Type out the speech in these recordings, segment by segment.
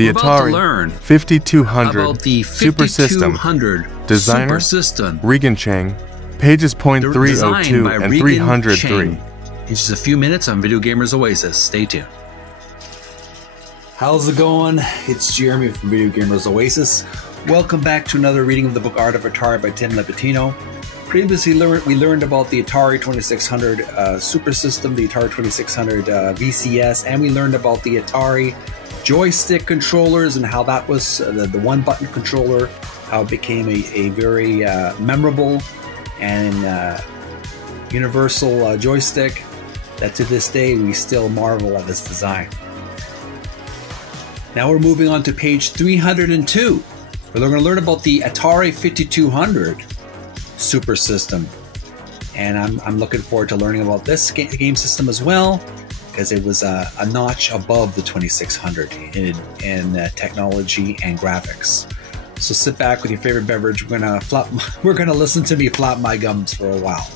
The We're about to Atari learn 5200 about the SUPERSYSTEM. 5200 Designer SUPERSYSTEM. Regan Cheng. Pages point Designed 302 by and Regan 303. Cheng. In just a few minutes on Video Gamers Oasis. Stay tuned. How's it going? It's Jeremy from Video Gamers Oasis. Welcome back to another reading of the book Art of Atari by Tim Lapetino. Previously, we learned about the Atari 2600 SUPERSYSTEM, the Atari 2600 VCS, and we learned about the Atari joystick controllers and how that was the one-button controller, how it became a very memorable and universal joystick that to this day we still marvel at this design. Now we're moving on to page 302, where we're going to learn about the Atari 5200 SUPERSYSTEM. And I'm looking forward to learning about this game system as well, because it was a notch above the 2600 in technology and graphics. So sit back with your favorite beverage. We're gonna listen to me flap my gums for a while.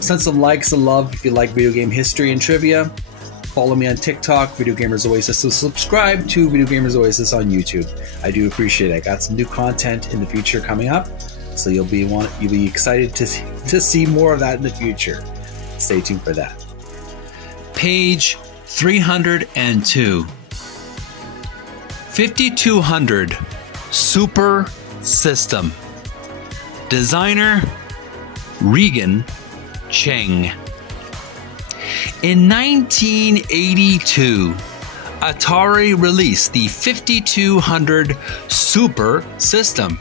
Send some likes and love if you like video game history and trivia. Follow me on TikTok, Video Gamers Oasis, so subscribe to Video Gamers Oasis on YouTube. I do appreciate it. I got some new content in the future coming up, so you'll be excited to see more of that in the future. Stay tuned for that. Page 302. 5200 SUPERSYSTEM. Designer Regan Cheng. In 1982, Atari released the 5200 SUPERSYSTEM,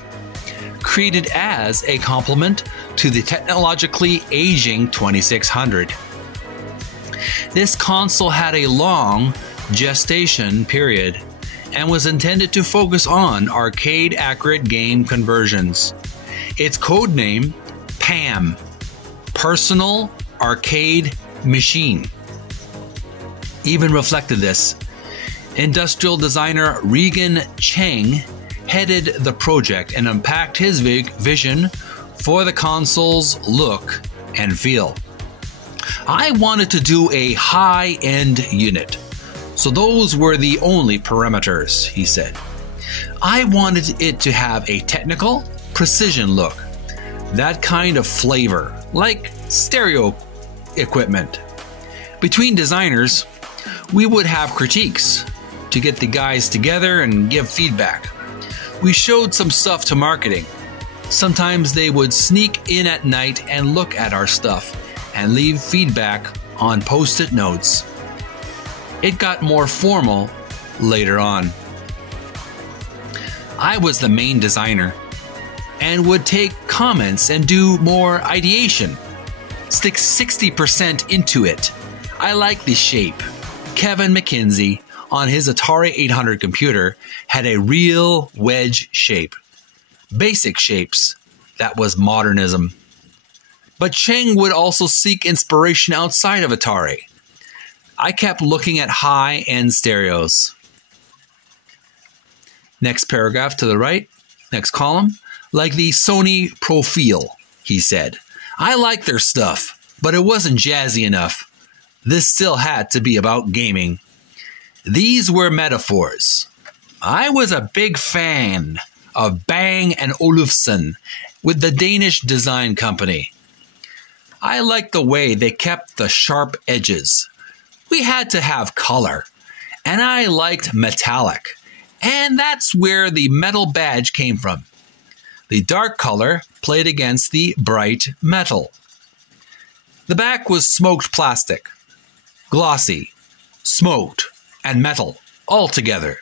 created as a complement to the technologically aging 2600. This console had a long gestation period and was intended to focus on arcade-accurate game conversions. Its codename, PAM, Personal Arcade Machine, even reflected this. Industrial designer Regan Cheng headed the project and unpacked his vision for the console's look and feel. I wanted to do a high-end unit, so those were the only parameters, he said. I wanted it to have a technical, precision look, that kind of flavor, like stereo equipment. Between designers, we would have critiques to get the guys together and give feedback. We showed some stuff to marketing. Sometimes they would sneak in at night and look at our stuff and leave feedback on post-it notes. It got more formal later on. I was the main designer and would take comments and do more ideation. Stick 60% into it. I like the shape. Kevin McKenzie on his Atari 800 computer had a real wedge shape. Basic shapes. That was modernism. But Cheng would also seek inspiration outside of Atari. I kept looking at high-end stereos. Next paragraph to the right, next column. Like the Sony Profile, he said. I liked their stuff, but it wasn't jazzy enough. This still had to be about gaming. These were metaphors. I was a big fan of Bang & Olufsen with the Danish design company. I liked the way they kept the sharp edges. We had to have color, and I liked metallic, and that's where the metal badge came from. The dark color played against the bright metal. The back was smoked plastic, glossy, smoked, and metal all together.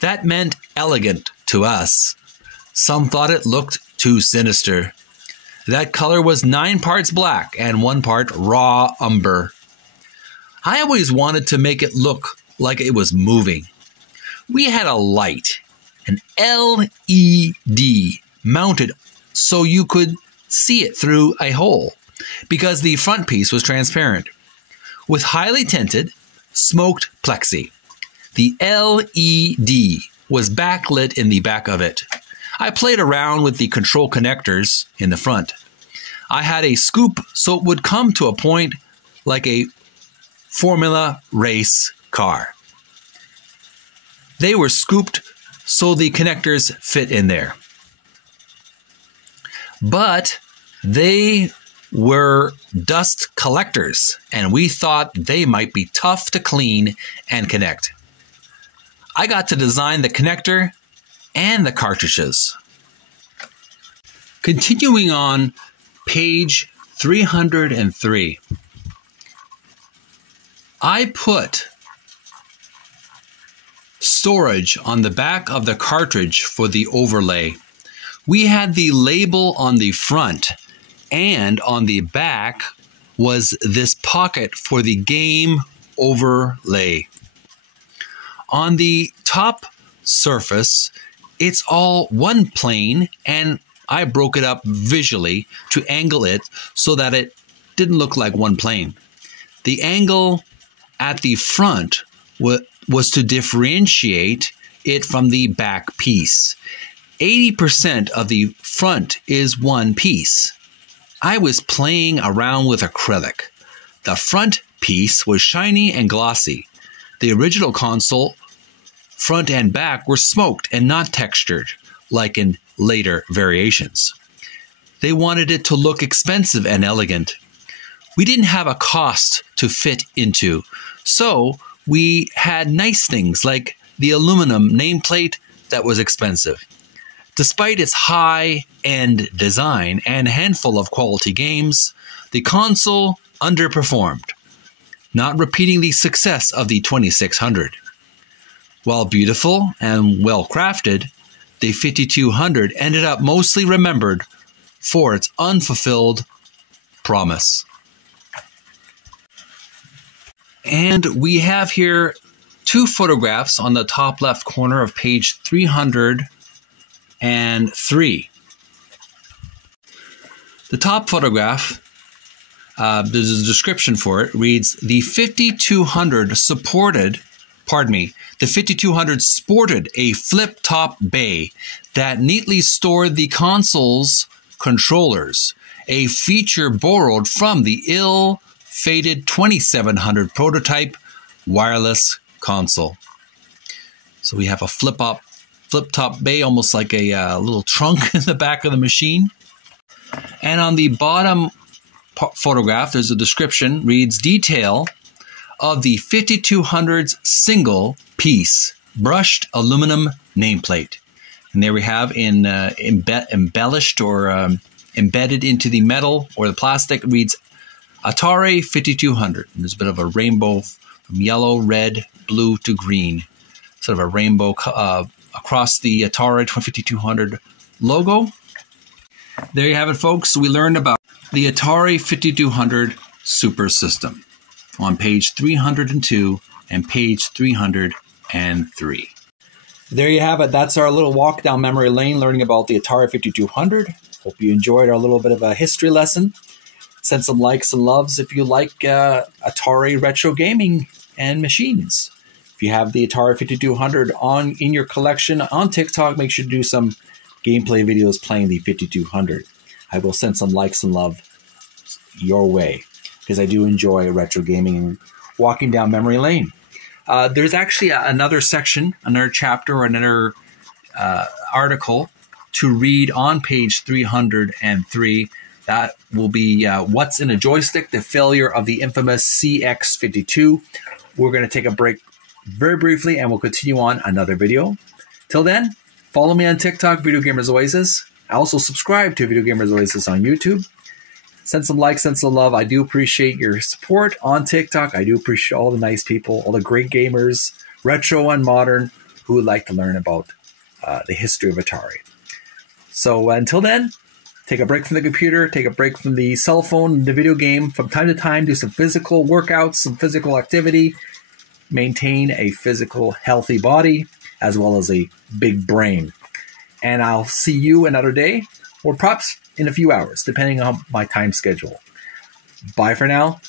That meant elegant to us. Some thought it looked too sinister. That color was 9 parts black and 1 part raw umber. I always wanted to make it look like it was moving. We had a light, an LED, mounted so you could see it through a hole, because the front piece was transparent, with highly tinted, smoked plexi. The LED was backlit in the back of it. I played around with the control connectors in the front. I had a scoop so it would come to a point like a Formula race car. They were scooped so the connectors fit in there. But they were dust collectors, and we thought they might be tough to clean and connect. I got to design the connector and the cartridges. Continuing on page 303, I put storage on the back of the cartridge for the overlay. We had the label on the front, and on the back was this pocket for the game overlay. On the top surface, it's all one plane, and I broke it up visually to angle it so that it didn't look like one plane. The angle at the front was to differentiate it from the back piece. 80% of the front is one piece. I was playing around with acrylic. The front piece was shiny and glossy. The original console, front and back, were smoked and not textured, like in later variations. They wanted it to look expensive and elegant. We didn't have a cost to fit into, so we had nice things like the aluminum nameplate that was expensive. Despite its high-end design and a handful of quality games, the console underperformed, not repeating the success of the 2600. While beautiful and well-crafted, the 5200 ended up mostly remembered for its unfulfilled promise. And we have here two photographs on the top left corner of page 303. The top photograph, there's a description for it, reads, the 5200 sported a flip-top bay that neatly stored the console's controllers, a feature borrowed from the ill-fated 2700 prototype wireless console. So we have a flip-top bay, almost like a little trunk in the back of the machine. And on the bottom photograph, there's a description, reads, detail of the 5200's single-piece brushed aluminum nameplate. And there we have embellished or embedded into the metal or the plastic, reads Atari 5200. And there's a bit of a rainbow from yellow, red, blue to green. Sort of a rainbow across the Atari 5200 logo. There you have it, folks. We learned about the Atari 5200 Super System on page 302 and page 303. There you have it. That's our little walk down memory lane learning about the Atari 5200. Hope you enjoyed our little bit of a history lesson. Send some likes and loves if you like Atari retro gaming and machines. If you have the Atari 5200 in your collection on TikTok, make sure to do some gameplay videos playing the 5200. I will send some likes and love your way because I do enjoy retro gaming and walking down memory lane. There's actually another section, another chapter, or another article to read on page 303. That will be What's in a Joystick, the failure of the infamous CX52. We're going to take a break very briefly, and we'll continue on another video. Till then, follow me on TikTok, Video Gamers Oasis. I also subscribe to Video Gamers Oasis on YouTube. Send some likes, send some love. I do appreciate your support on TikTok. I do appreciate all the nice people, all the great gamers, retro and modern, who would like to learn about the history of Atari. So until then, take a break from the computer, take a break from the cell phone, the video game. From time to time, do some physical workouts, some physical activity. Maintain a physical, healthy body, as well as a big brain. And I'll see you another day, or perhaps in a few hours, depending on my time schedule. Bye for now.